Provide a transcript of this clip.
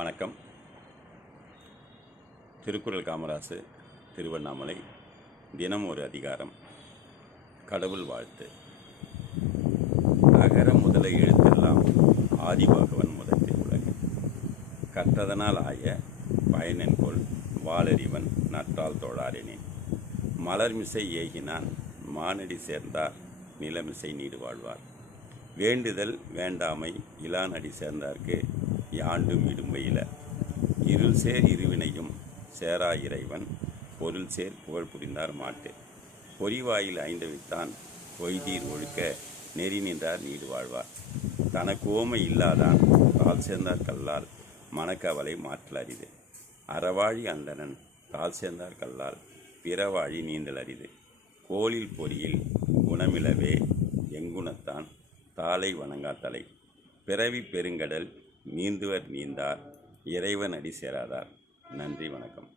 வணக்கம். திருக்குறள் காமராசு, திருவண்ணாமலை. தினம் ஒரு அதிகாரம். கடவுள் வாழ்த்து. அகர முதல எழுத்தெல்லாம் ஆதிபகவன் முதற்றே உலகு. கற்றதனால் ஆய பயனென்கொள் வாளறிவன் நற்றால் தொழாரெனேன். மலர்மிசை ஏகினான் மானடி சேர்ந்தார் நிலமிசை நீடு வாழ்வார். வேண்டுதல் வேண்டாமை இலானடி சேர்ந்தார்க்கு யாண்டும் இடும்பையில. இருள் சேர் இருவினையும் சேரா இறைவன் பொருள் சேர் புகழ் புரிந்தார் மாட்டு. பொறிவாயில் ஐந்தவித்தான் பொய்தீர் ஒழுக்க நெறி நின்றார் நீடு வாழ்வார். தனக்கு ஓமை இல்லாதான் தாள் சேர்ந்தார் கல்லால் மனக்கவலை மாற்றல் அரிது. அறவாழி அந்தணன் தாள் சேர்ந்தார் கல்லால் பிறவாழி நீந்தல் அரிது. கோலில் பொறியில் குணமிலவே எங்குணத்தான் தாளை வணங்கா தலை. பிறவி பெருங்கடல் நீந்துவர் நீந்தார் இறைவன் அடி சேராதார். நன்றி, வணக்கம்.